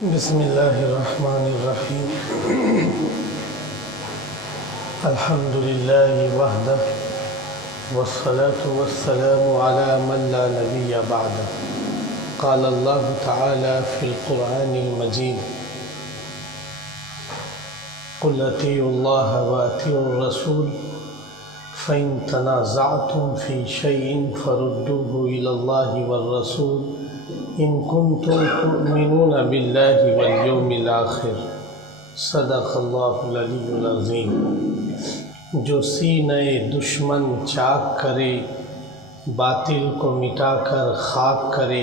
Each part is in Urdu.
بسم اللہ الرحمن الرحیم الحمد للہ وحدہ والصلاة والسلام على من لا نبی بعدہ قال اللہ تعالی فی القرآن المجید قل اطیعوا اللہ واطیعوا الرسول فإن تنازعتم في شيء فردوه إلى الله والرسول إن كنتم تؤمنون بالله واليوم الآخر صدق اللہ العلی العظیم۔ جو سینہ دشمن چاک کرے باطل کو مٹا کر خاک کرے،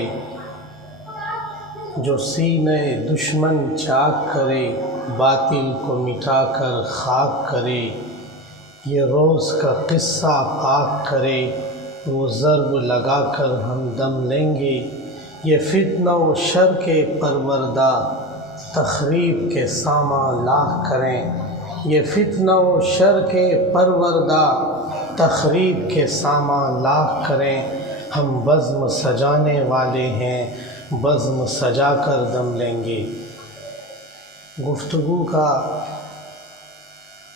جو سینہ دشمن چاک کرے باطل کو مٹا کر خاک کرے، یہ روز کا قصہ پاک کرے وہ ضرب لگا کر ہم دم لیں گے۔ یہ فتنہ و شر کے پروردہ تخریب کے سامان لاکھ کریں، یہ فتنہ و شر کے پروردہ تخریب کے سامان لاکھ کریں۔ ہم بزم سجانے والے ہیں، بزم سجا کر دم لیں گے۔ گفتگو کا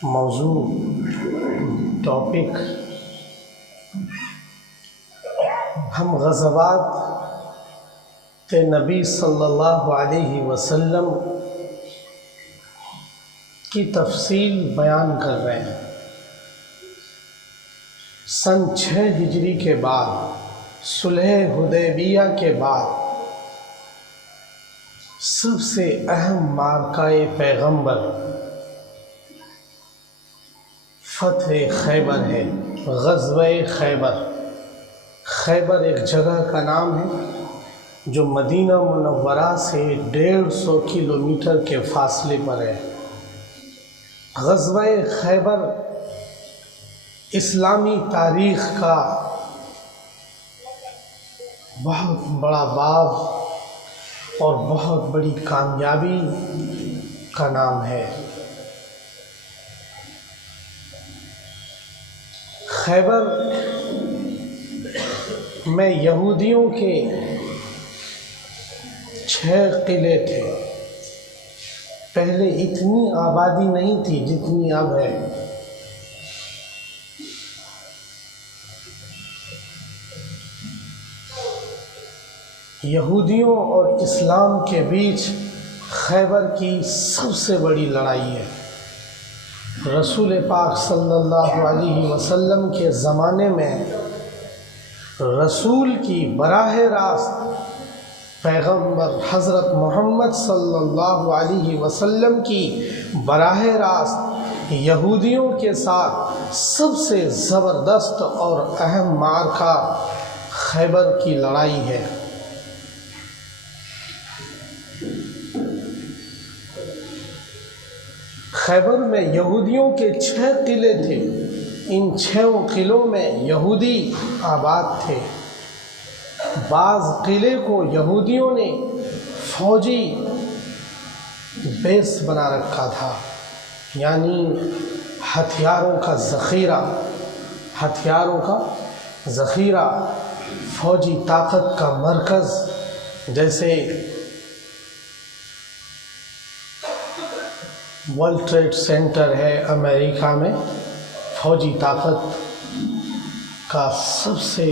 موضوع ٹاپک، ہم غزوات نبی صلی اللہ علیہ وسلم کی تفصیل بیان کر رہے ہیں۔ سن 6 ہجری کے بعد، صلح حدیبیہ کے بعد، سب سے اہم معرکہ پیغمبر فتح خیبر ہے، غزوہ خیبر۔ خیبر ایک جگہ کا نام ہے جو مدینہ منورہ سے 150 کلومیٹر کے فاصلے پر ہے۔ غزوہ خیبر اسلامی تاریخ کا بہت بڑا باب اور بہت بڑی کامیابی کا نام ہے۔ خیبر میں یہودیوں کے 6 قلعے تھے۔ پہلے اتنی آبادی نہیں تھی جتنی اب ہے۔ یہودیوں اور اسلام کے بیچ خیبر کی سب سے بڑی لڑائی ہے۔ رسول پاک صلی اللہ علیہ وسلم کے زمانے میں رسول کی براہ راست پیغمبر حضرت محمد صلی اللہ علیہ وسلم کی براہ راست یہودیوں کے ساتھ سب سے زبردست اور اہم معرکہ خیبر کی لڑائی ہے۔ خیبر میں یہودیوں کے 6 قلعے تھے۔ ان 6 قلعوں میں یہودی آباد تھے۔ بعض قلعے کو یہودیوں نے فوجی بیس بنا رکھا تھا، یعنی ہتھیاروں کا ذخیرہ، فوجی طاقت کا مرکز، جیسے ورلڈ ٹریڈ سینٹر ہے امریکہ میں، فوجی طاقت کا سب سے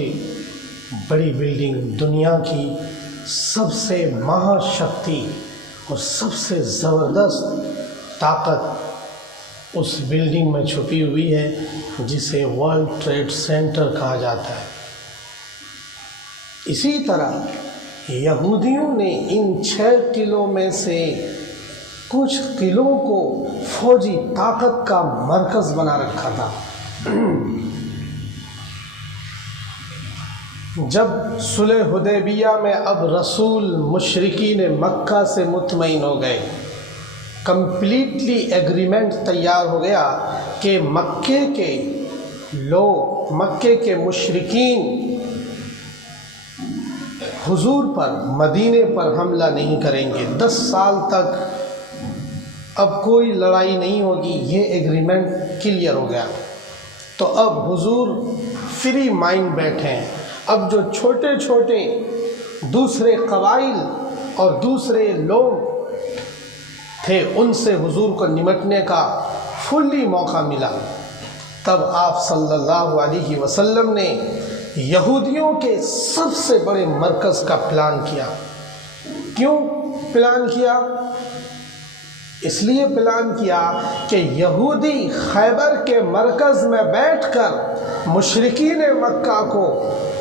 بڑی بلڈنگ، دنیا کی سب سے مہا شکتی اور سب سے زبردست طاقت اس بلڈنگ میں چھپی ہوئی ہے جسے ورلڈ ٹریڈ سینٹر کہا جاتا ہے۔ اسی طرح یہودیوں نے ان 6 قلعوں میں سے کچھ قلعوں کو فوجی طاقت کا مرکز بنا رکھا تھا۔ جب صلح حدیبیہ میں اب رسول مشرکین مکہ سے مطمئن ہو گئے، کمپلیٹلی ایگریمنٹ تیار ہو گیا کہ مکے کے مشرکین حضور پر، مدینے پر حملہ نہیں کریں گے، 10 سال تک اب کوئی لڑائی نہیں ہوگی، یہ ایگریمنٹ کلیئر ہو گیا۔ تو اب حضور فری مائنڈ بیٹھے ہیں۔ اب جو چھوٹے چھوٹے دوسرے قبائل اور دوسرے لوگ تھے ان سے حضور کو نمٹنے کا فلی موقع ملا، تب آپ صلی اللہ علیہ وسلم نے یہودیوں کے سب سے بڑے مرکز کا پلان کیا۔ کیوں پلان کیا؟ اس لیے پلان کیا کہ یہودی خیبر کے مرکز میں بیٹھ کر مشرکین مکہ کو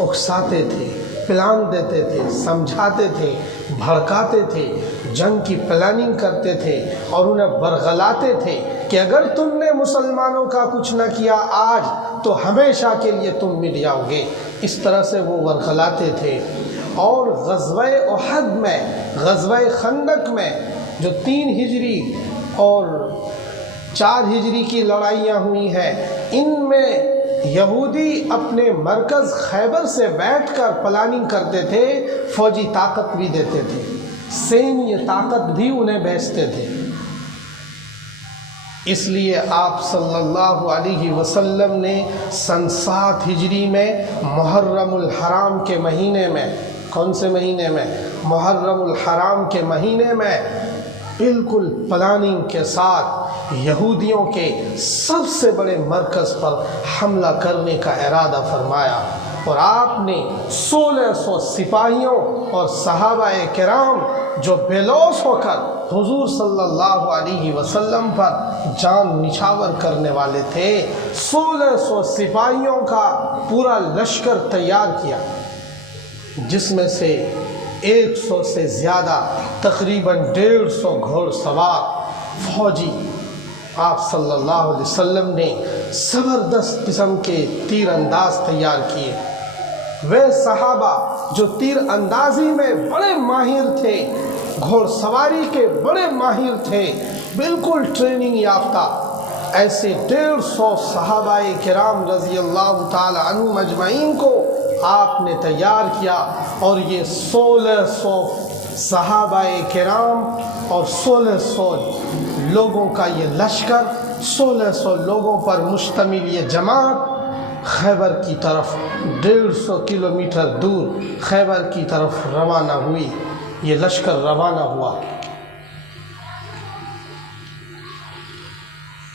اکساتے تھے، پلان دیتے تھے، سمجھاتے تھے، بھڑکاتے تھے، جنگ کی پلاننگ کرتے تھے اور انہیں برغلاتے تھے کہ اگر تم نے مسلمانوں کا کچھ نہ کیا آج تو ہمیشہ کے لیے تم مٹ جاؤ گے۔ اس طرح سے وہ برغلاتے تھے۔ اور غزوہ احد میں، غزوہ خندق میں جو 3 ہجری اور 4 ہجری کی لڑائیاں ہوئی ہیں، ان میں یہودی اپنے مرکز خیبر سے بیٹھ کر پلاننگ کرتے تھے، فوجی طاقت بھی دیتے تھے، سینیہ طاقت بھی انہیں بھیجتے تھے۔ اس لیے آپ صلی اللہ علیہ وسلم نے سن 7 ہجری میں محرم الحرام کے مہینے میں، کون سے مہینے میں؟ محرم الحرام کے مہینے میں بالکل پلاننگ کے ساتھ یہودیوں کے سب سے بڑے مرکز پر حملہ کرنے کا ارادہ فرمایا، اور آپ نے 1600 سپاہیوں اور صحابہ کرام جو بے لوث ہو کر حضور صلی اللہ علیہ وسلم پر جان نچھاور کرنے والے تھے، 1600 سپاہیوں کا پورا لشکر تیار کیا، جس میں سے 100 سے زیادہ تقریباً 150 گھوڑ سوار فوجی آپ صلی اللہ علیہ وسلم نے زبردست قسم کے تیر انداز تیار کیے۔ وہ صحابہ جو تیر اندازی میں بڑے ماہر تھے، گھوڑ سواری کے بڑے ماہر تھے، بالکل ٹریننگ یافتہ، ایسے 150 صحابہ کرام رضی اللہ تعالی عنہ مجمعین کو آپ نے تیار کیا، اور یہ 1600 صحابہ کرام اور 1600 لوگوں کا یہ لشکر، 1600 لوگوں پر مشتمل یہ جماعت خیبر کی طرف 150 کلومیٹر دور خیبر کی طرف روانہ ہوئی۔ یہ لشکر روانہ ہوا،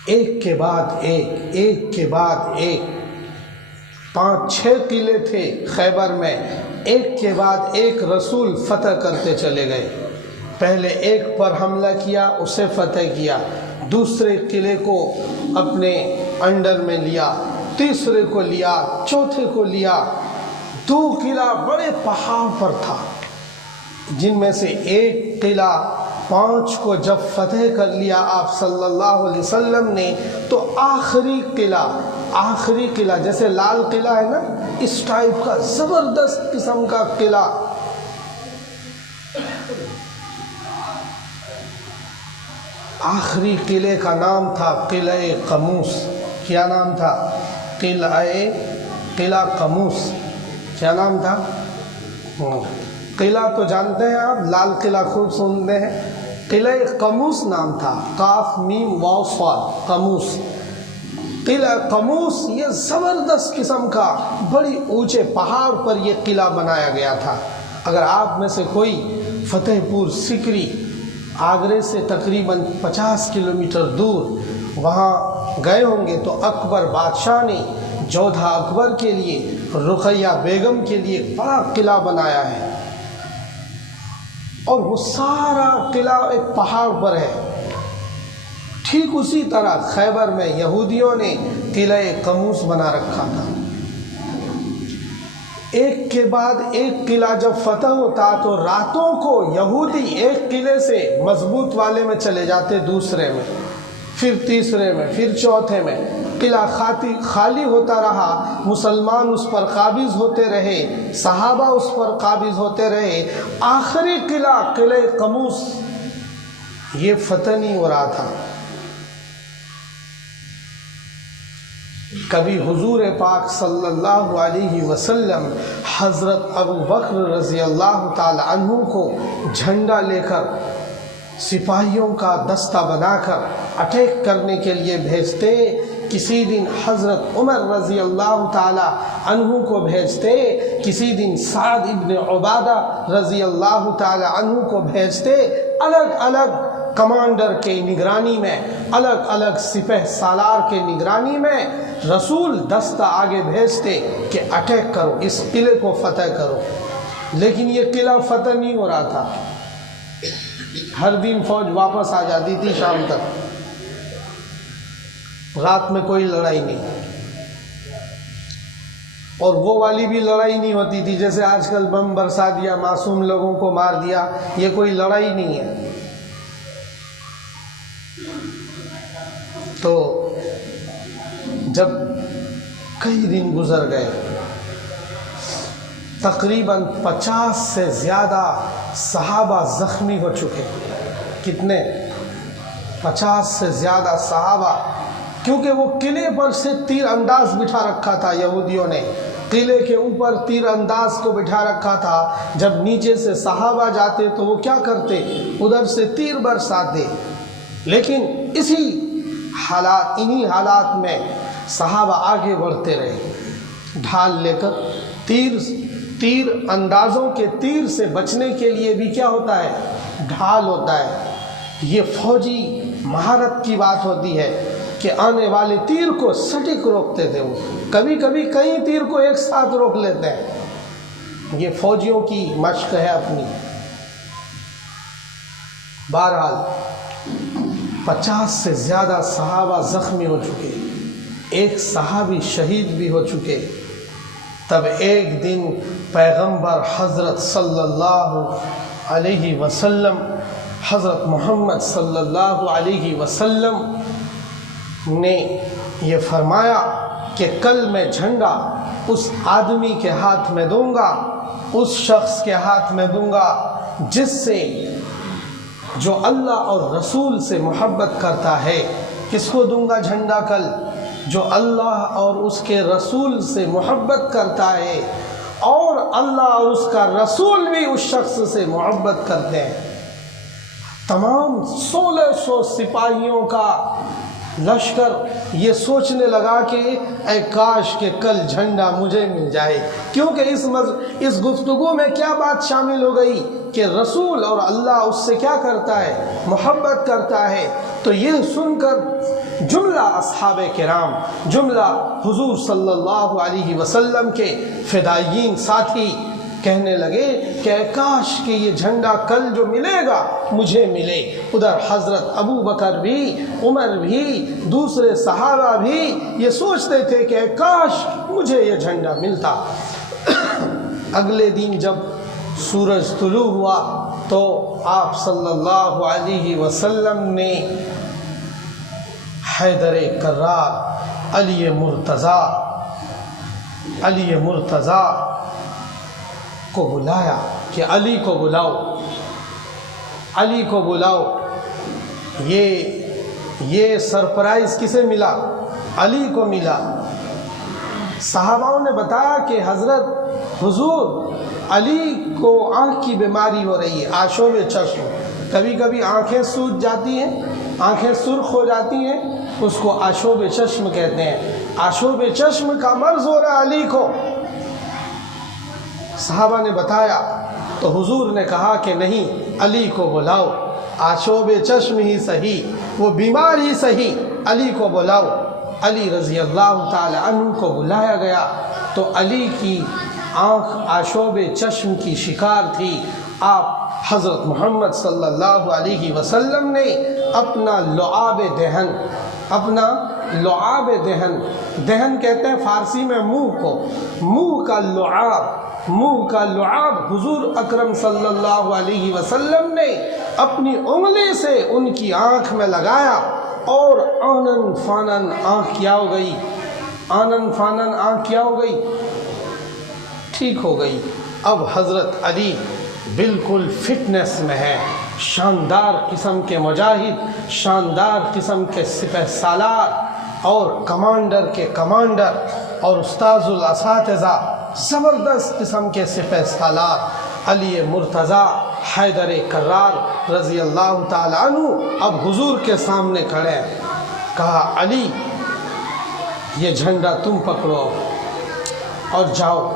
ایک کے بعد ایک، ایک کے بعد ایک، 5-6 قلعے تھے خیبر میں، ایک کے بعد ایک رسول فتح کرتے چلے گئے۔ پہلے ایک پر حملہ کیا، اسے فتح کیا، دوسرے قلعے کو اپنے انڈر میں لیا، تیسرے کو لیا، چوتھے کو لیا۔ 2 قلعہ بڑے پہاڑ پر تھا، جن میں سے ایک قلعہ 5 کو جب فتح کر لیا آپ صلی اللہ علیہ وسلم نے، تو آخری قلعہ جیسے لال قلعہ ہے نا، اس ٹائپ کا زبردست قسم کا قلعہ، آخری قلعے کا نام تھا قلعہ قموس۔ کیا نام تھا؟ قلعہ قموس۔ کیا نام تھا؟ قلعہ تو جانتے ہیں آپ، لال قلعہ خوب سنتے ہیں، قلعہ قموس نام تھا، قاف میم واو صاد، قموس۔ قلعہ قموس یہ زبردست قسم کا بڑی اونچے پہاڑ پر یہ قلعہ بنایا گیا تھا۔ اگر آپ میں سے کوئی فتح پور سکری، آگرے سے تقریباً 50 کلومیٹر دور وہاں گئے ہوں گے، تو اکبر بادشاہ نے جودھا اکبر کے لیے، رقیہ بیگم کے لیے ایک بڑا قلعہ بنایا ہے، اور وہ سارا قلعہ ایک پہاڑ پر ہے۔ ٹھیک اسی طرح خیبر میں یہودیوں نے قلعہ قموس بنا رکھا تھا۔ ایک کے بعد ایک قلعہ جب فتح ہوتا تو راتوں کو یہودی ایک قلعے سے مضبوط والے میں چلے جاتے، دوسرے میں، پھر تیسرے میں، پھر چوتھے میں، قلعہ خالی ہوتا رہا، مسلمان اس پر قابض ہوتے رہے، صحابہ اس پر قابض ہوتے رہے، آخری قلعہ قلعہ قموس یہ فتح نہیں ہو رہا تھا۔ کبھی حضور پاک صلی اللہ علیہ وسلم حضرت ابو بکر رضی اللہ تعالی عنہ کو جھنڈا لے کر سپاہیوں کا دستہ بنا کر اٹیک کرنے کے لیے بھیجتے، کسی دن حضرت عمر رضی اللہ تعالی عنہ کو بھیجتے، کسی دن سعد ابن عبادہ رضی اللہ تعالی عنہ کو بھیجتے، الگ الگ کمانڈر کے نگرانی میں، الگ الگ سپہ سالار کے نگرانی میں رسول دستہ آگے بھیجتے کہ اٹیک کرو، اس قلعے کو فتح کرو. لیکن یہ قلعہ فتح نہیں ہو رہا تھا. ہر دن فوج واپس آ جاتی تھی شام تک، رات میں کوئی لڑائی نہیں. اور وہ والی بھی لڑائی نہیں ہوتی تھی جیسے آج کل بم برسا دیا، معصوم لوگوں کو مار دیا. یہ کوئی لڑائی نہیں ہے. تو جب کئی دن گزر گئے، تقریباً 50 سے زیادہ صحابہ زخمی ہو چکے. کتنے؟ 50 سے زیادہ صحابہ، کیونکہ وہ قلعے پر سے تیر انداز بٹھا رکھا تھا یہودیوں نے. قلعے کے اوپر تیر انداز کو بٹھا رکھا تھا. جب نیچے سے صحابہ جاتے تو وہ کیا کرتے؟ ادھر سے تیر برساتے. لیکن انہی حالات میں صحابہ آگے بڑھتے رہے، ڈھال لے کر. تیر اندازوں کے تیر سے بچنے کے لیے بھی کیا ہوتا ہے؟ ڈھال ہوتا ہے. یہ فوجی مہارت کی بات ہوتی ہے کہ آنے والے تیر کو سٹک روکتے تھے. وہ کبھی کبھی کئی تیر کو ایک ساتھ روک لیتے ہیں. یہ فوجیوں کی مشق ہے اپنی. بہرحال 50 سے زیادہ صحابہ زخمی ہو چکے، ایک صحابی شہید بھی ہو چکے. تب ایک دن پیغمبر حضرت صلی اللہ علیہ وسلم، حضرت محمد صلی اللہ علیہ وسلم نے یہ فرمایا کہ کل میں جھنڈا اس آدمی کے ہاتھ میں دوں گا، اس شخص کے ہاتھ میں دوں گا جس سے، جو اللہ اور رسول سے محبت کرتا ہے. کس کو دوں گا جھنڈا کل؟ جو اللہ اور اس کے رسول سے محبت کرتا ہے، اور اللہ اور اس کا رسول بھی اس شخص سے محبت کرتے ہیں. تمام 1600 سپاہیوں کا لشکر یہ سوچنے لگا کہ اے کاش کہ کل جھنڈا مجھے مل جائے. کیونکہ اس گفتگو میں کیا بات شامل ہو گئی کہ رسول اور اللہ اس سے کیا کرتا ہے؟ محبت کرتا ہے. تو یہ سن کر جملہ اصحاب کرام، جملہ حضور صلی اللہ علیہ وسلم کے فدائیین ساتھی کہنے لگے کہ اے کاش کہ یہ جھنڈا کل جو ملے گا مجھے ملے. ادھر حضرت ابو بکر بھی، عمر بھی، دوسرے صحابہ بھی یہ سوچتے تھے کہ اے کاش مجھے یہ جھنڈا ملتا. اگلے دن جب سورج طلوع ہوا تو آپ صلی اللہ علیہ وسلم نے حیدر کرار، علی مرتضیٰ کو بلایا کہ علی کو بلاؤ. یہ سرپرائز کسے ملا؟ علی کو ملا. صحاباؤں نے بتایا کہ حضرت حضور علی کو آنکھ کی بیماری ہو رہی ہے، آشوب چشم. کبھی کبھی آنکھیں سوج جاتی ہیں، آنکھیں سرخ ہو جاتی ہیں، اس کو آشوب چشم کہتے ہیں. آشوب چشم کا مرض ہو رہا علی کو. صحابہ نے بتایا تو حضور نے کہا کہ نہیں، علی کو بلاؤ. آشوب چشم ہی صحیح، وہ بیمار ہی صحیح، علی کو بلاؤ. علی رضی اللہ تعالی عنہ کو بلایا گیا تو علی کی آنکھ آشوب چشم کی شکار تھی. آپ حضرت محمد صلی اللہ علیہ وسلم نے اپنا لعاب دہن کہتے ہیں فارسی میں منہ کو، منہ کا لعاب حضور اکرم صلی اللہ علیہ وسلم نے اپنی انگلی سے ان کی آنکھ میں لگایا اور آنن فانن آنکھ کیا ہو گئی، ٹھیک ہو گئی. اب حضرت علی بالکل فٹنس میں ہے، شاندار قسم کے مجاہد، شاندار قسم کے سپہ سالار اور کمانڈر کے کمانڈر اور استاذ الاساتذہ، زبردست قسم کے سپہ سالار علی مرتضیٰ حیدر کرار رضی اللہ تعالی عنہ اب حضور کے سامنے کھڑے ہیں. کہا علی یہ جھنڈا تم پکڑو اور جاؤ،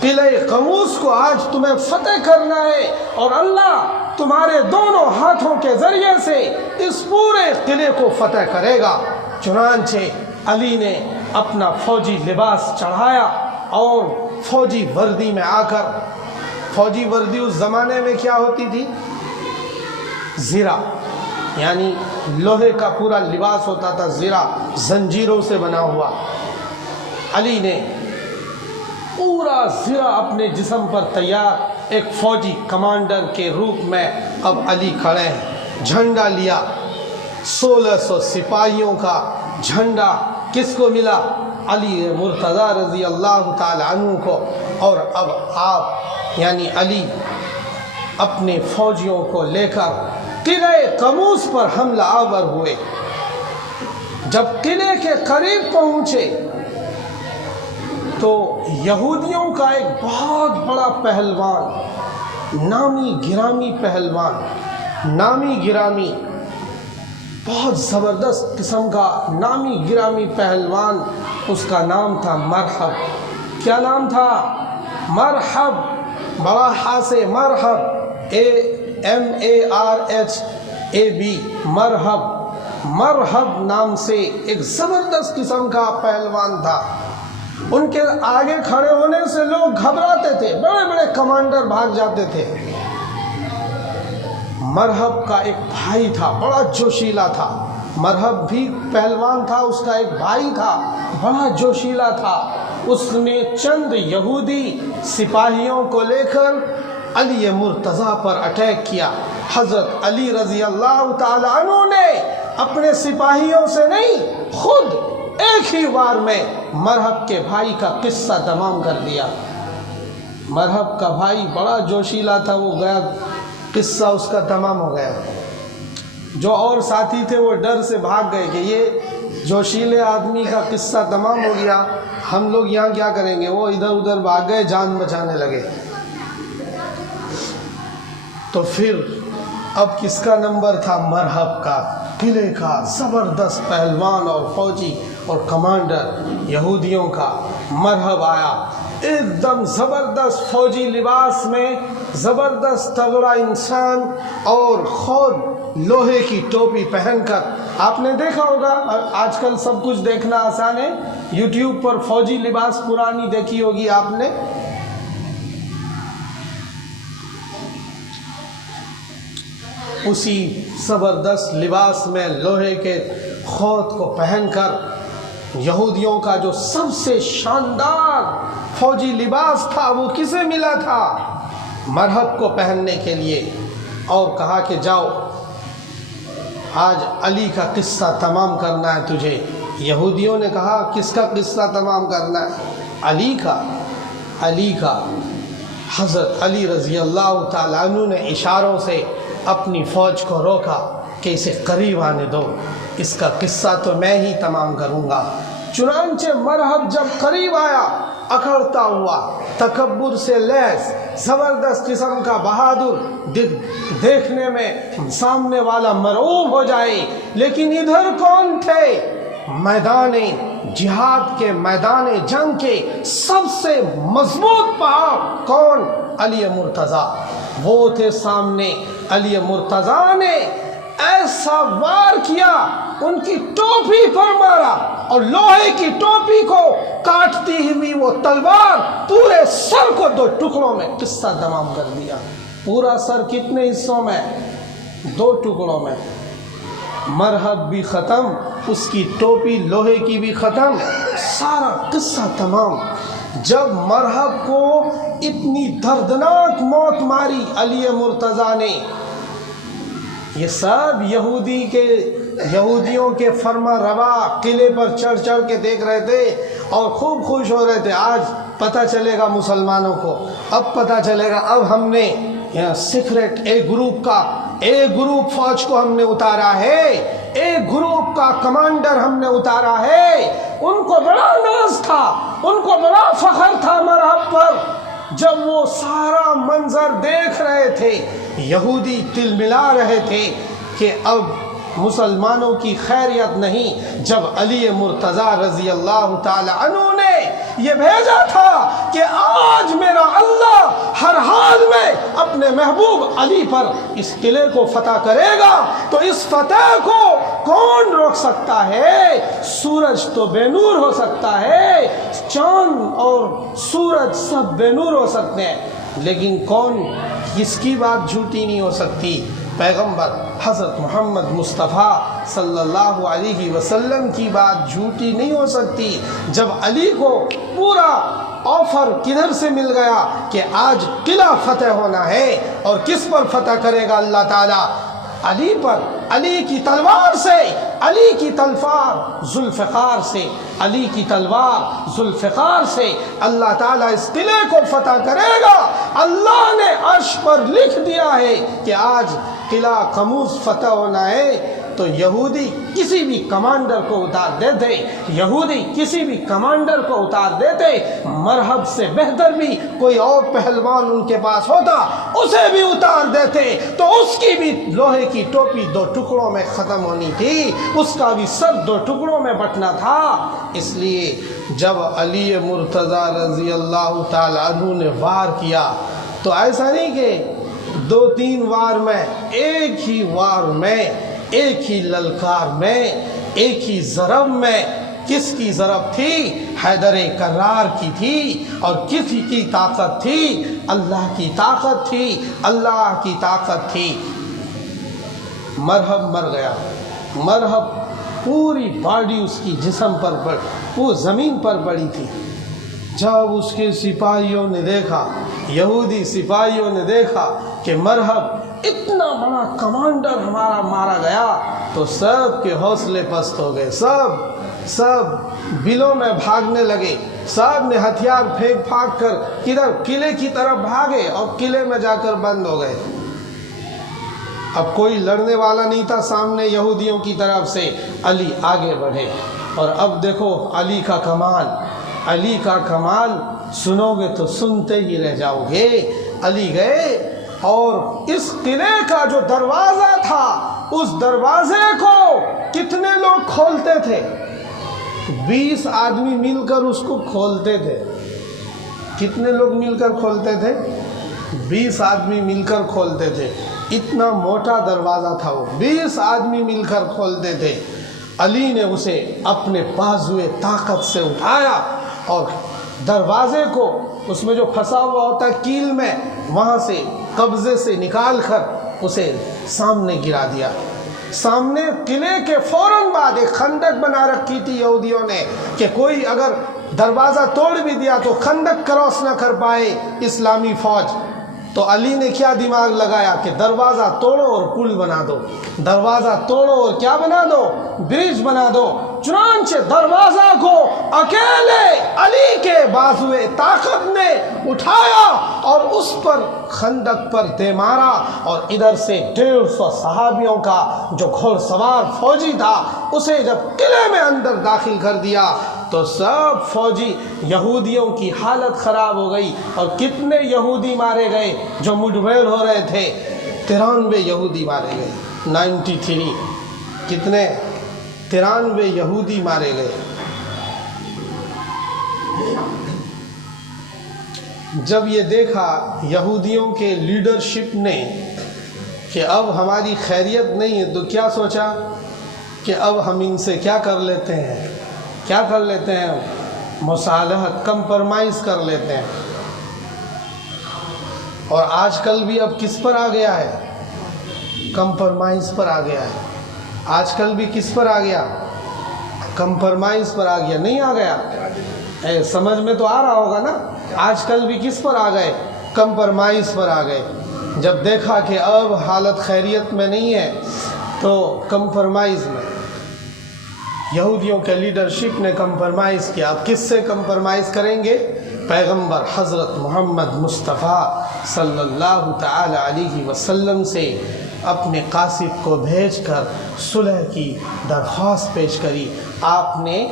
قلعہ قموس کو آج تمہیں فتح کرنا ہے اور اللہ تمہارے دونوں ہاتھوں کے ذریعے سے اس پورے قلعے کو فتح کرے گا۔ چنانچہ علی نے اپنا فوجی لباس چڑھایا اور فوجی وردی میں آ کر، فوجی وردی اس زمانے میں کیا ہوتی تھی؟ زرہ، یعنی لوہے کا پورا لباس ہوتا تھا، زرہ زنجیروں سے بنا ہوا۔ علی نے پورا زرہ اپنے جسم پر تیار، ایک فوجی کمانڈر کے روپ میں اب علی کھڑے ہیں۔ جھنڈا لیا، 1600 سپاہیوں کا جھنڈا کس کو ملا؟ علی مرتضیٰ رضی اللہ تعالی عنہ کو۔ اور اب آپ یعنی علی اپنے فوجیوں کو لے کر قلعہ قموس پر حملہ آور ہوئے۔ جب قلعے کے قریب پہنچے تو یہودیوں کا ایک بہت بڑا پہلوان، نامی گرامی پہلوان، نامی گرامی بہت زبردست قسم کا نامی گرامی پہلوان، اس کا نام تھا مرحب۔ کیا نام تھا؟ مرحب، بڑا ہا سے مرحب، MARHAB، مرحب۔ مرحب نام سے ایک زبردست قسم کا پہلوان تھا۔ ان کے آگے کھڑے ہونے سے لوگ گھبراتے تھے، بڑے بڑے کمانڈر بھاگ جاتے تھے۔ مرحب کا ایک بھائی تھا، بڑا جوشیلا تھا۔ مرحب بھی پہلوان تھا، اس کا ایک بھائی تھا، بڑا جوشیلا تھا۔ اس نے چند یہودی سپاہیوں کو لے کر علی مرتضیٰ پر اٹیک کیا۔ حضرت علی رضی اللہ تعالی عنہ نے اپنے سپاہیوں سے نہیں، خود ایک ہی وار میں مرحب کے بھائی کا قصہ تمام کر دیا۔ مرحب کا بھائی بڑا جوشیلا تھا، وہ گیا، قصہ اس کا تمام ہو گیا۔ جو اور ساتھی تھے وہ ڈر سے بھاگ گئے کہ یہ جوشیلے آدمی کا قصہ تمام ہو گیا، ہم لوگ یہاں کیا کریں گے۔ وہ ادھر ادھر بھاگ گئے، جان بچانے لگے۔ تو پھر اب کس کا نمبر تھا؟ مرحب کا، قلعے کا زبردست پہلوان اور فوجی اور کمانڈر یہودیوں کا مرحب آیا، ایک دم زبردست فوجی لباس میں، زبردست تگڑا انسان، اور خود لوہے کی ٹوپی پہن کر۔ آپ نے دیکھا ہوگا، آج کل سب کچھ دیکھنا آسان ہے، یوٹیوب پر فوجی لباس پرانی دیکھی ہوگی آپ نے۔ اسی زبردست لباس میں لوہے کے خوت کو پہن کر، یہودیوں کا جو سب سے شاندار فوجی لباس تھا وہ کسے ملا تھا؟ مرحب کو پہننے کے لیے، اور کہا کہ جاؤ آج علی کا قصہ تمام کرنا ہے تجھے۔ یہودیوں نے کہا کس کا قصہ تمام کرنا ہے؟ علی کا۔ علی کا۔ حضرت علی رضی اللہ تعالیٰ عنہ نے اشاروں سے اپنی فوج کو روکا کہ اسے قریب آنے دو، اس کا قصہ تو میں ہی تمام کروں گا۔ چنانچہ مرحب جب قریب آیا، اکھڑتا ہوا، تکبر سے لیس، زبردست قسم کا بہادر، دیکھنے میں سامنے والا مرعوب ہو جائے۔ لیکن ادھر کون تھے؟ میدان جہاد کے، میدان جنگ کے سب سے مضبوط پہاڑ کون؟ علی مرتضیٰ۔ وہ تھے سامنے۔ علی مرتضیٰ نے ایسا وار کیا، ان کی ٹوپی پر مارا، اور لوہے کی ٹوپی کو کاٹتی ہوئی وہ تلوار پورے سر کو 2 ٹکڑوں میں قصہ تمام کر دیا۔ پورا سر کتنے حصوں میں؟ 2 ٹکڑوں میں۔ مرحب بھی ختم، اس کی ٹوپی لوہے کی بھی ختم، سارا قصہ تمام۔ جب مرحب کو اتنی دردناک موت ماری علی مرتضیٰ نے، یہ سب یہودیوں کے فرما روا قلعے پر چڑھ چڑھ کے دیکھ رہے تھے اور خوب خوش ہو رہے تھے۔ آج پتہ چلے گا مسلمانوں کو، اب پتہ چلے گا، اب ہم نے سیکرٹ ایک گروپ فوج کو ہم نے اتارا ہے، ایک گروپ کا کمانڈر ہم نے اتارا ہے۔ ان کو بڑا ناز تھا، ان کو بڑا فخر تھا مرحب پر۔ جب وہ سارا منظر دیکھ رہے تھے، یہودی تلملا رہے تھے کہ اب مسلمانوں کی خیریت نہیں۔ جب علی مرتضیٰ رضی اللہ تعالی عنہ نے یہ بھیجا تھا کہ آج میرا اللہ ہر حال میں اپنے محبوب علی پر اس قلعے کو فتح کرے گا، تو اس فتح کو کون روک سکتا ہے؟ سورج تو بے نور ہو سکتا ہے، چاند اور سورج سب بے نور ہو سکتے ہیں، لیکن کون، کس کی بات جھوٹی نہیں ہو سکتی؟ پیغمبر حضرت محمد مصطفیٰ صلی اللہ علیہ وسلم کی بات جھوٹی نہیں ہو سکتی۔ جب علی کو پورا آفر کدھر سے مل گیا کہ آج قلعہ فتح ہونا ہے، اور کس پر فتح کرے گا اللہ تعالیٰ؟ علی پر، علی کی تلوار سے، علی کی تلوار ذوالفقار سے، علی کی تلوار ذوالفقار سے اللہ تعالیٰ اس قلعے کو فتح کرے گا۔ اللہ نے عرش پر لکھ دیا ہے کہ آج قلعہ قموس فتح ہونا ہے، تو یہودی کسی بھی کمانڈر کو اتار دیتے، یہودی کسی بھی کمانڈر کو اتار دیتے، مرحب سے بہتر بھی کوئی اور پہلوان ان کے پاس ہوتا اسے بھی اتار دیتے، تو اس کی بھی لوہے کی ٹوپی دو ٹکڑوں میں ختم ہونی تھی، اس کا بھی سر دو ٹکڑوں میں بٹنا تھا۔ اس لیے جب علی مرتضیٰ رضی اللہ تعالیٰ عنہ نے وار کیا تو ایسا نہیں کہ دو تین وار میں، ایک ہی وار میں، ایک ہی للکار میں، ایک ہی ضرب میں۔ کس کی ضرب تھی؟ حیدر کرار کی تھی، اور کسی کی طاقت تھی؟ اللہ کی طاقت تھی، اللہ کی طاقت تھی۔ مرحب مر گیا، مرحب پوری باڈی اس کی جسم پر وہ زمین پر پڑی تھی۔ جب اس کے سپاہیوں نے دیکھا، یہودی سپاہیوں نے دیکھا کہ مرحب اتنا بڑا کمانڈر ہمارا مارا گیا، تو سب کے حوصلے پست ہو گئے، سب بلوں میں بھاگنے لگے، سب نے ہتھیار پھینک پھانک کر کدھر قلعے کی طرف بھاگے، اور قلعے میں جا کر بند ہو گئے۔ اب کوئی لڑنے والا نہیں تھا سامنے یہودیوں کی طرف سے۔ علی آگے بڑھے، اور اب دیکھو علی کا کمال، علی کا کمال سنو گے تو سنتے ہی رہ جاؤ گے۔ علی گئے، اور اس قلعے کا جو دروازہ تھا، اس دروازے کو کتنے لوگ کھولتے تھے؟ 20 آدمی مل کر اس کو کھولتے تھے۔ کتنے لوگ مل کر کھولتے تھے؟ 20 آدمی مل کر کھولتے تھے۔ اتنا موٹا دروازہ تھا وہ، 20 آدمی مل کر کھولتے تھے۔ علی نے اسے اپنے بازوئے طاقت سے اٹھایا، اور دروازے کو، اس میں جو پھنسا ہوا ہوتا ہے کیل میں، وہاں سے قبضے سے نکال کر اسے سامنے گرا دیا۔ سامنے قلعے کے فوراً بعد ایک خندق بنا رکھی تھی یہودیوں نے، کہ کوئی اگر دروازہ توڑ بھی دیا تو خندق کراس نہ کر پائے اسلامی فوج۔ تو علی نے کیا دماغ لگایا کہ دروازہ توڑو اور پل بنا دو، دروازہ توڑو اور کیا بنا دو؟ برج بنا دو۔ چنانچہ دروازہ کو اکیلے علی کے بازوئے طاقت نے اٹھایا، اور اس پر خندق پر دے مارا، اور ادھر سے 150 صحابیوں کا جو گھوڑ سوار فوجی تھا، اسے جب قلعے میں اندر داخل کر دیا تو سب فوجی یہودیوں کی حالت خراب ہو گئی۔ اور کتنے یہودی مارے گئے جو مڈبھیڑ ہو رہے تھے؟ 93 یہودی مارے گئے، 93۔ کتنے؟ 93 یہودی مارے گئے۔ جب یہ دیکھا یہودیوں کے لیڈرشپ نے کہ اب ہماری خیریت نہیں ہے، تو کیا سوچا کہ اب ہم ان سے کیا کر لیتے ہیں؟ کیا کر لیتے ہیں؟ مصالحت، کمپرمائز کر لیتے ہیں۔ اور آج کل بھی اب کس پر آ گیا ہے؟ کمپرمائز پر آ گیا ہے۔ آج کل بھی کس پر آ گیا؟ کمپرمائز پر آ گیا۔ نہیں آ گیا؟ سمجھ میں تو آ رہا ہوگا نا؟ آج کل بھی کس پر آ گئے؟ کمپرمائز پر آ گئے۔ جب دیکھا کہ اب حالت خیریت میں نہیں ہے تو کمپرمائز میں، یہودیوں کے لیڈرشپ نے کمپرمائز کیا۔ اب کس سے کمپرمائز کریں گے؟ پیغمبر حضرت محمد مصطفیٰ صلی اللہ تعالی علیہ وسلم سے اپنے قاصد کو بھیج کر صلح کی درخواست پیش کری۔ آپ نے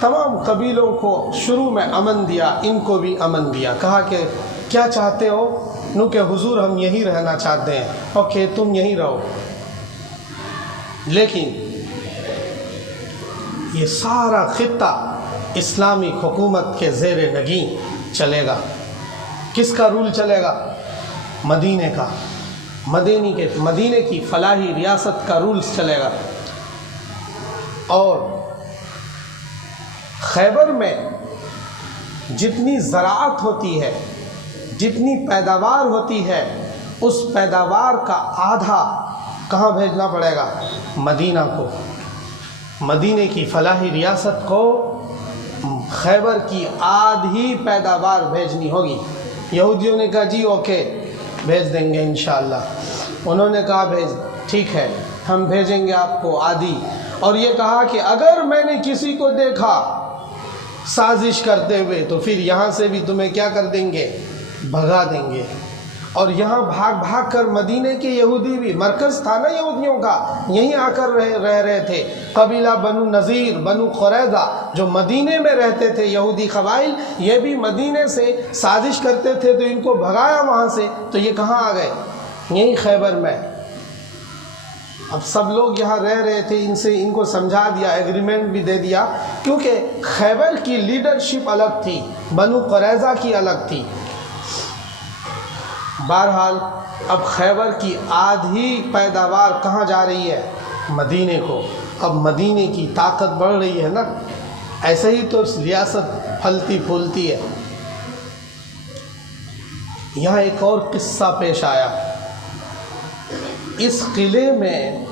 تمام قبیلوں کو شروع میں امن دیا، ان کو بھی امن دیا۔ کہا کہ کیا چاہتے ہو؟ نو کہ حضور ہم یہیں رہنا چاہتے ہیں۔ اوکے، تم یہیں رہو، لیکن یہ سارا خطہ اسلامی حکومت کے زیر نگیں چلے گا۔ کس کا رول چلے گا؟ مدینے کا، مدینے کی فلاحی ریاست کا رولز چلے گا۔ اور خیبر میں جتنی زراعت ہوتی ہے، جتنی پیداوار ہوتی ہے، اس پیداوار کا آدھا کہاں بھیجنا پڑے گا؟ مدینہ کو۔ مدینے کی فلاحی ریاست کو خیبر کی آدھی پیداوار بھیجنی ہوگی۔ یہودیوں نے کہا جی اوکے بھیج دیں گے انشاءاللہ۔ انہوں نے کہا ٹھیک ہے ہم بھیجیں گے آپ کو آدھی، اور یہ کہا کہ اگر میں نے کسی کو دیکھا سازش کرتے ہوئے تو پھر یہاں سے بھی تمہیں کیا کر دیں گے؟ بھگا دیں گے۔ اور یہاں بھاگ بھاگ کر مدینے کے یہودی بھی، مرکز تھا نا یہودیوں کا، یہیں آ کر رہ رہے تھے۔ قبیلہ بنو نذیر، بنو قریظہ جو مدینے میں رہتے تھے یہودی قبائل، یہ بھی مدینے سے سازش کرتے تھے تو ان کو بھگایا وہاں سے، تو یہ کہاں آ گئے؟ یہیں خیبر میں۔ اب سب لوگ یہاں رہ رہے تھے، ان کو سمجھا دیا، ایگریمنٹ بھی دے دیا، کیونکہ خیبر کی لیڈرشپ الگ تھی، بنو قریظہ کی الگ تھی۔ بہرحال اب خیبر کی آدھی پیداوار کہاں جا رہی ہے؟ مدینے کو۔ اب مدینے کی طاقت بڑھ رہی ہے نا، ایسے ہی تو ریاست پھلتی پھولتی ہے۔ یہاں ایک اور قصہ پیش آیا۔ اس قلعے میں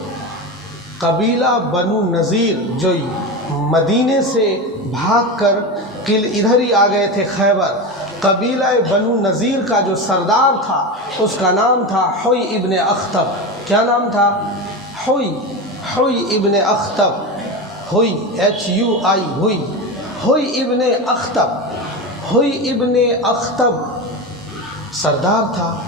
قبیلہ بنو نذیر جو مدینے سے بھاگ کر ادھر ہی آ گئے تھے خیبر، قبیلہ بنو نذیر کا جو سردار تھا اس کا نام تھا حوی ابن اخطب۔ کیا نام تھا؟ حوی ابن اخطب، ہوئی HUI، ہوئی ابن اخطب، ہوئی ابن اخطب سردار تھا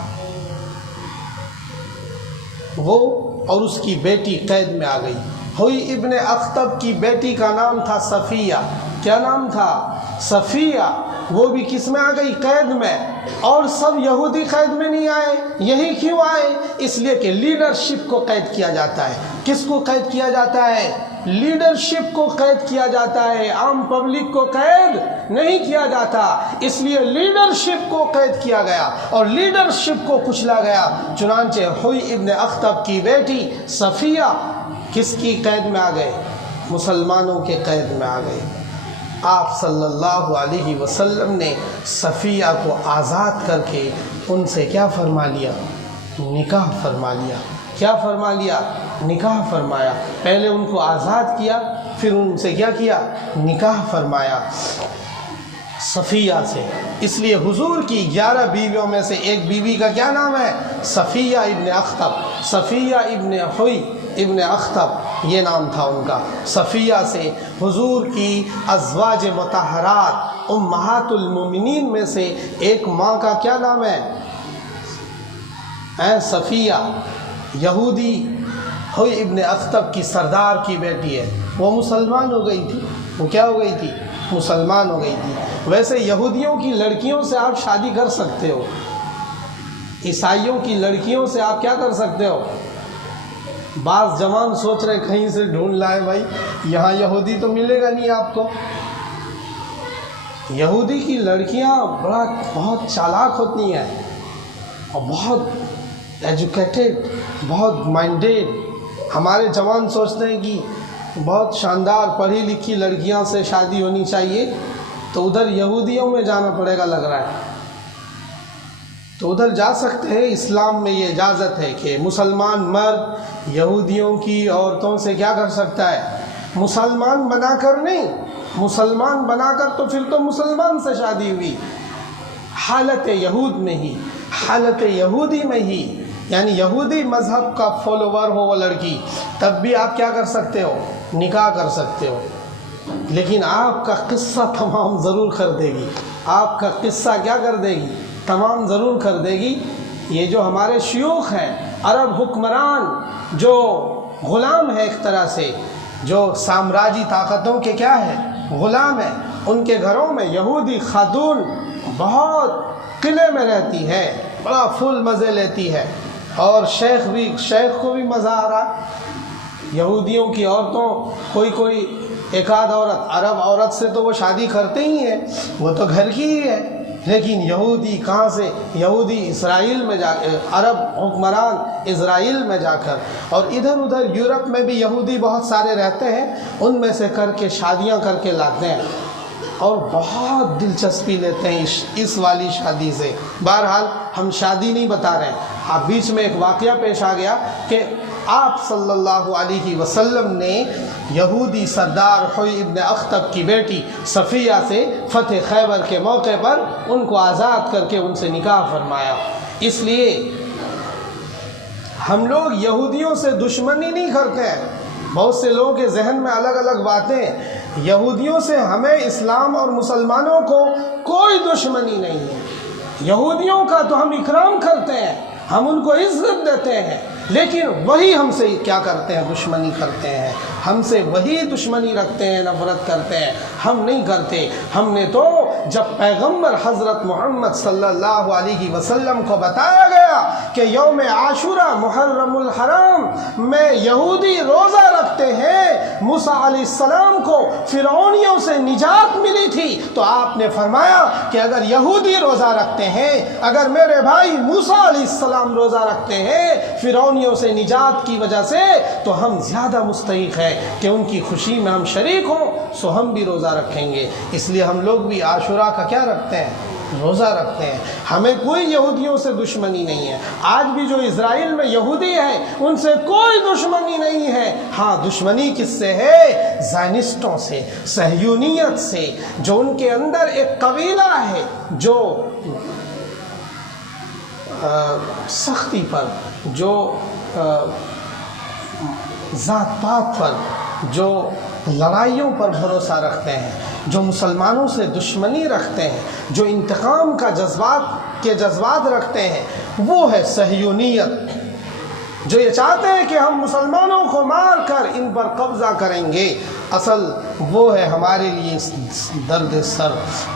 وہ، اور اس کی بیٹی قید میں آ گئی۔ ہوئی ابن اخطب کی بیٹی کا نام تھا صفیہ۔ کیا نام تھا؟ صفیہ۔ وہ بھی کس میں آ گئی؟ قید میں۔ اور سب یہودی قید میں نہیں آئے، یہی کیوں آئے؟ اس لیے کہ لیڈرشپ کو قید کیا جاتا ہے۔ کس کو قید کیا جاتا ہے؟ لیڈرشپ کو قید کیا جاتا ہے، عام پبلک کو قید نہیں کیا جاتا۔ اس لیے لیڈرشپ کو قید کیا گیا اور لیڈرشپ کو کچلا گیا۔ چنانچہ ہوئی ابن اخطب کی بیٹی صفیہ کس کی قید میں آ گئے؟ مسلمانوں کے قید میں آ گئے۔ آپ صلی اللہ علیہ وسلم نے صفیہ کو آزاد کر کے ان سے کیا فرما لیا؟ نکاح فرما لیا۔ کیا فرما لیا؟ نکاح فرمایا۔ پہلے ان کو آزاد کیا، پھر ان سے کیا کیا؟ نکاح فرمایا صفیہ سے۔ اس لیے حضور کی 11 بیویوں میں سے ایک بیوی کا کیا نام ہے؟ صفیہ ابن اخطب۔ صفیہ ابن حوی ابن اخطب یہ نام تھا ان کا۔ صفیہ سے حضور کی ازواج مطہرات امہات المومنین میں سے ایک ماں کا کیا نام ہے؟ صفیہ، یہودی ہوئی ابن اخطب کی سردار کی بیٹی ہے۔ وہ مسلمان ہو گئی تھی۔ وہ کیا ہو گئی تھی؟ مسلمان ہو گئی تھی۔ ویسے یہودیوں کی لڑکیوں سے آپ شادی کر سکتے ہو، عیسائیوں کی لڑکیوں سے آپ کیا کر سکتے ہو؟ بعض جوان سوچ رہے کہیں سے ڈھونڈ لائے، بھائی یہاں یہودی تو ملے گا نہیں آپ کو۔ یہودی کی لڑکیاں بہت چالاک ہوتی ہیں اور بہت ایجوکیٹڈ، بہت مائنڈیڈ۔ ہمارے جوان سوچتے ہیں کہ بہت شاندار پڑھی لکھی لڑکیاں سے شادی ہونی چاہیے، تو ادھر یہودیوں میں جانا پڑے گا لگ رہا ہے۔ تو ادھر جا سکتے ہیں، اسلام میں یہ اجازت ہے کہ مسلمان مرد یہودیوں کی عورتوں سے کیا کر سکتا ہے؟ مسلمان بنا کر نہیں، مسلمان بنا کر تو پھر تو مسلمان سے شادی ہوئی، حالت یہود میں ہی، حالت یہودی میں ہی، یعنی یہودی مذہب کا فالوور ہو وہ لڑکی، تب بھی آپ کیا کر سکتے ہو؟ نکاح کر سکتے ہو۔ لیکن آپ کا قصہ تمام ضرور کر دے گی، آپ کا قصہ کیا کر دے گی؟ تمام ضرور کر دے گی۔ یہ جو ہمارے شیوخ ہیں، عرب حکمران جو غلام ہیں ایک طرح سے، جو سامراجی طاقتوں کے کیا ہے؟ غلام ہیں، ان کے گھروں میں یہودی خاتون بہت قلعے میں رہتی ہے، بڑا فل مزے لیتی ہے، اور شیخ کو بھی مزہ آ رہا۔ یہودیوں کی عورتوں کوئی ایک آدھ عورت، عرب عورت سے تو وہ شادی کرتے ہی ہیں، وہ تو گھر کی ہی ہے، لیکن یہودی کہاں سے؟ یہودی اسرائیل میں جا کر، عرب حکمران اسرائیل میں جا کر، اور ادھر ادھر یورپ میں بھی یہودی بہت سارے رہتے ہیں، ان میں سے کر کے شادیاں کر کے لاتے ہیں اور بہت دلچسپی لیتے ہیں اس والی شادی سے۔ بہرحال ہم شادی نہیں بتا رہے ہیں۔ اب بیچ میں ایک واقعہ پیش آ گیا کہ آپ صلی اللہ علیہ وسلم نے یہودی سردار حوی ابن اخطب کی بیٹی صفیہ سے فتح خیبر کے موقع پر ان کو آزاد کر کے ان سے نکاح فرمایا۔ اس لیے ہم لوگ یہودیوں سے دشمنی نہیں کرتے ہیں۔ بہت سے لوگوں کے ذہن میں الگ الگ باتیں، یہودیوں سے ہمیں اسلام اور مسلمانوں کو کوئی دشمنی نہیں ہے۔ یہودیوں کا تو ہم اکرام کرتے ہیں، ہم ان کو عزت دیتے ہیں، لیکن وہی ہم سے کیا کرتے ہیں؟ دشمنی کرتے ہیں، ہم سے وہی دشمنی رکھتے ہیں، نفرت کرتے ہیں۔ ہم نہیں کرتے۔ ہم نے تو جب پیغمبر حضرت محمد صلی اللہ علیہ وسلم کو بتایا گیا کہ یوم عاشورہ محرم الحرام میں یہودی روزہ رکھتے ہیں، موسیٰ علیہ السلام کو فرعونیوں سے نجات ملی تھی، تو آپ نے فرمایا کہ اگر یہودی روزہ رکھتے ہیں، اگر میرے بھائی موسیٰ علیہ السلام روزہ رکھتے ہیں فرعونیوں سے نجات کی وجہ سے، تو ہم زیادہ مستحق ہے کہ ان کی خوشی میں ہم شریک ہوں، سو ہم بھی روزہ رکھیں گے۔ اس لیے ہم لوگ بھی عاشورہ کا کیا رکھتے ہیں؟ روزہ رکھتے ہیں۔ ہمیں کوئی یہودیوں سے دشمنی نہیں ہے۔ آج بھی جو اسرائیل میں یہودی ہے ان سے کوئی دشمنی نہیں ہے۔ ہاں، دشمنی کس سے ہے؟ زائنسٹوں سے، صہیونیت سے، جو ان کے اندر ایک قبیلہ ہے جو سختی پر، جو ذات پات پر، جو لڑائیوں پر بھروسہ رکھتے ہیں، جو مسلمانوں سے دشمنی رکھتے ہیں، جو انتقام کا جذبات رکھتے ہیں، وہ ہے صہیونیت، جو یہ چاہتے ہیں کہ ہم مسلمانوں کو مار کر ان پر قبضہ کریں گے۔ اصل وہ ہے ہمارے لیے درد سر۔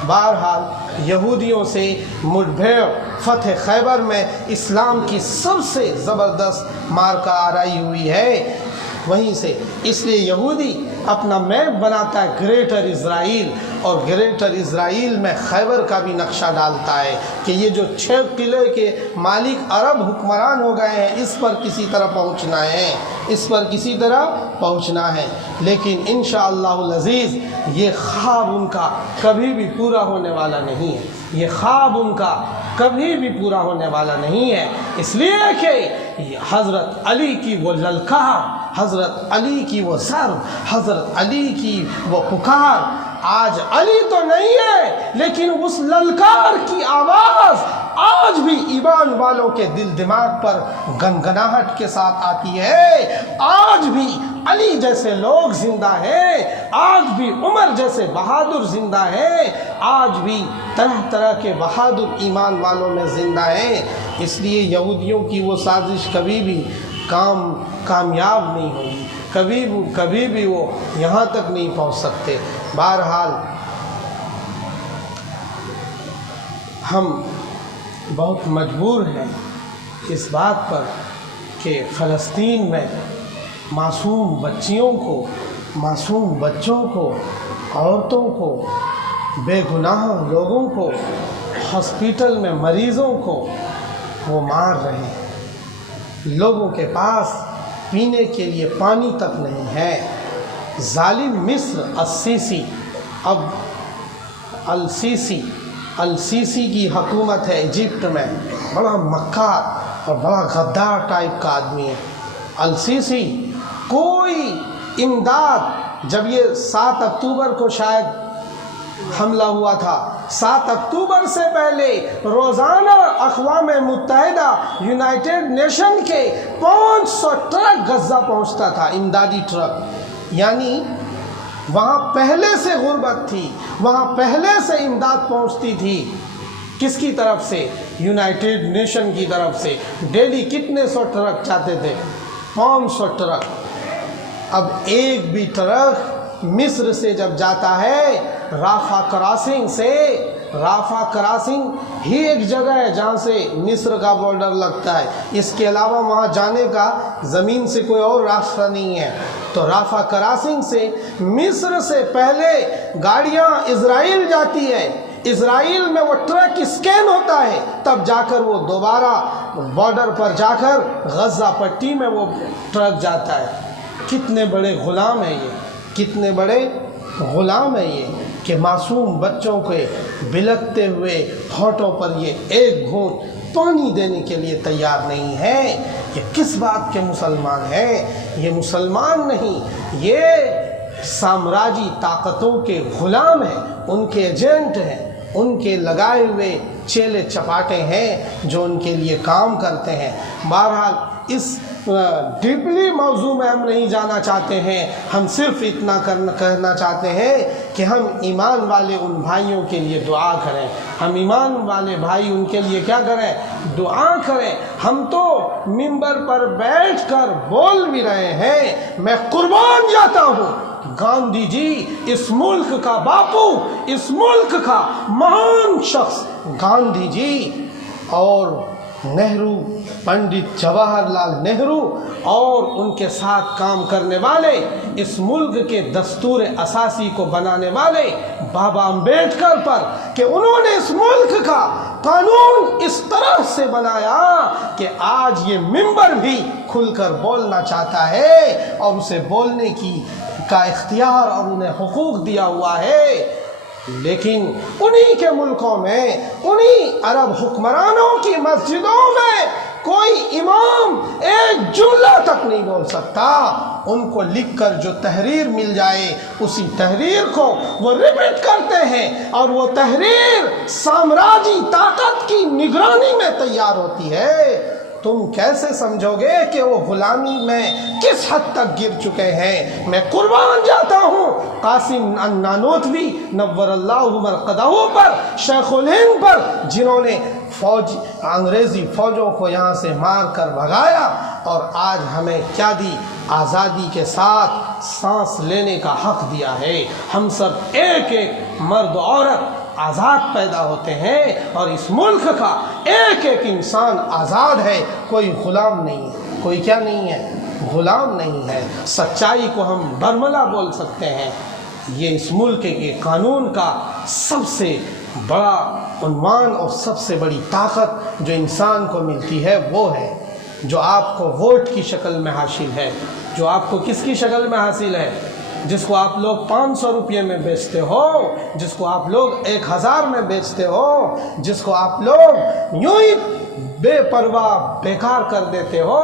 بہرحال یہودیوں سے مٹبھیڑ فتح خیبر میں اسلام کی سب سے زبردست مارکہ آرائی ہوئی ہے وہیں سے۔ اس لیے یہودی اپنا میپ بناتا ہے گریٹر اسرائیل، اور گریٹر اسرائیل میں خیبر کا بھی نقشہ ڈالتا ہے کہ یہ جو 6 قلعے کے مالک عرب حکمران ہو گئے ہیں، اس پر کسی طرح پہنچنا ہے، اس پر کسی طرح پہنچنا ہے۔ لیکن انشاءاللہ العزیز یہ خواب ان کا کبھی بھی پورا ہونے والا نہیں ہے، یہ خواب ان کا کبھی بھی پورا ہونے والا نہیں ہے، اس لیے کہ حضرت علی کی وہ للکار، حضرت علی کی وہ ضرب، حضرت علی کی وہ پکار، آج علی تو نہیں ہے لیکن اس للکار کی آواز آج بھی ایمان والوں کے دل دماغ پر گنگناہٹ کے ساتھ آتی ہے۔ آج بھی علی جیسے لوگ زندہ ہیں، آج بھی عمر جیسے بہادر زندہ ہیں، آج بھی طرح طرح کے بہادر ایمان والوں میں زندہ ہیں۔ اس لیے یہودیوں کی وہ سازش کبھی بھی کامیاب نہیں ہوگی، کبھی بھی وہ یہاں تک نہیں پہنچ سکتے۔ بہرحال ہم بہت مجبور ہیں اس بات پر کہ فلسطین میں معصوم بچیوں کو، معصوم بچوں کو، عورتوں کو، بے گناہ لوگوں کو، ہاسپیٹل میں مریضوں کو وہ مار رہے ہیں۔ لوگوں کے پاس پینے کے لیے پانی تک نہیں ہے۔ ظالم مصر السیسی، اب السیسی کی حکومت ہے ایجپٹ میں، بڑا مکار اور بڑا غدار ٹائپ کا آدمی ہے السیسی۔ کوئی امداد، جب یہ 7 اکتوبر کو شاید حملہ ہوا تھا، 7 اکتوبر سے پہلے روزانہ اقوام متحدہ یونائٹڈ نیشن کے 500 ٹرک غزہ پہنچتا تھا، امدادی ٹرک، یعنی وہاں پہلے سے غربت تھی، وہاں پہلے سے امداد پہنچتی تھی۔ کس کی طرف سے؟ یونائٹڈ نیشن کی طرف سے۔ ڈیلی کتنے سو ٹرک چاہتے تھے؟ 500 ٹرک۔ اب ایک بھی ٹرک مصر سے جب جاتا ہے، رافع کراسنگ سے رافع کراسنگ ہی ایک جگہ ہے جہاں سے مصر کا بارڈر لگتا ہے، اس کے علاوہ وہاں جانے کا زمین سے کوئی اور راستہ نہیں ہے۔ تو رافع کراسنگ سے مصر سے پہلے گاڑیاں اسرائیل جاتی ہے، اسرائیل میں وہ ٹرک اسکین ہوتا ہے، تب جا کر وہ دوبارہ بارڈر پر جا کر غزہ پٹی میں وہ ٹرک جاتا ہے۔ کتنے بڑے غلام ہیں یہ، کتنے بڑے غلام ہیں یہ کہ معصوم بچوں کے بلکتے ہوئے ہونٹوں پر یہ ایک گھونٹ پانی دینے کے لیے تیار نہیں ہے۔ یہ کس بات کے مسلمان ہیں؟ یہ مسلمان نہیں، یہ سامراجی طاقتوں کے غلام ہیں، ان کے ایجنٹ ہیں، ان کے لگائے ہوئے چیلے چپاٹے ہیں جو ان کے لیے کام کرتے ہیں۔ بہرحال اس ڈیپلی موضوع میں ہم نہیں جانا چاہتے ہیں، ہم صرف اتنا کہنا چاہتے ہیں کہ ہم ایمان والے ان بھائیوں کے لیے دعا کریں، ہم ایمان والے بھائی ان کے لیے کیا کریں؟ دعا کریں۔ ہم تو منبر پر بیٹھ کر بول بھی رہے ہیں، میں قربان جاتا ہوں گاندھی جی اس ملک کا باپو، اس ملک کا مہان شخص گاندھی جی اور نہرو، پنڈت جواہر لال نہرو اور ان کے ساتھ کام کرنے والے، اس ملک کے دستور اساسی کو بنانے والے بابا امبیڈکر پر کہ انہوں نے اس ملک کا قانون اس طرح سے بنایا کہ آج یہ ممبر بھی کھل کر بولنا چاہتا ہے اور اسے بولنے کا اختیار اور انہیں حقوق دیا ہوا ہے۔ لیکن انہی کے ملکوں میں، انہی عرب حکمرانوں کی مسجدوں میں کوئی امام ایک جملہ تک نہیں بول سکتا۔ ان کو لکھ کر جو تحریر مل جائے اسی تحریر کو وہ ریپیٹ کرتے ہیں، اور وہ تحریر سامراجی طاقت کی نگرانی میں تیار ہوتی ہے۔ تم کیسے سمجھو گے کہ وہ غلامی میں کس حد تک گر چکے ہیں؟ میں قربان جاتا ہوں قاسم نانوتوی نور اللہ مرقدہ پر، شیخ الہند پر، جنہوں نے انگریزی فوجوں کو یہاں سے مار کر بھگایا اور آج ہمیں کیا دی؟ آزادی کے ساتھ سانس لینے کا حق دیا ہے۔ ہم سب ایک ایک مرد عورت آزاد پیدا ہوتے ہیں اور اس ملک کا ایک ایک انسان آزاد ہے، کوئی غلام نہیں ہے، کوئی کیا نہیں ہے؟ غلام نہیں ہے۔ سچائی کو ہم برملا بول سکتے ہیں۔ یہ اس ملک کے قانون کا سب سے بڑا عنوان اور سب سے بڑی طاقت جو انسان کو ملتی ہے وہ ہے جو آپ کو ووٹ کی شکل میں حاصل ہے، جو آپ کو کس کی شکل میں حاصل ہے؟ جس کو آپ لوگ 500 روپے میں بیچتے ہو، جس کو آپ لوگ 1000 میں بیچتے ہو، جس کو آپ لوگ یوں ہی بے پرواہ بیکار کر دیتے ہو،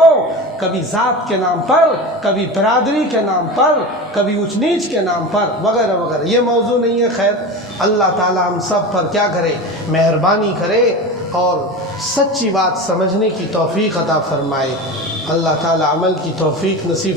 کبھی ذات کے نام پر، کبھی برادری کے نام پر، کبھی اونچ نیچ کے نام پر، وغیرہ وغیرہ۔ یہ موضوع نہیں ہے۔ خیر، اللہ تعالی ہم سب پر کیا کرے؟ مہربانی کرے اور سچی بات سمجھنے کی توفیق عطا فرمائے۔ اللہ تعالی عمل کی توفیق نصیب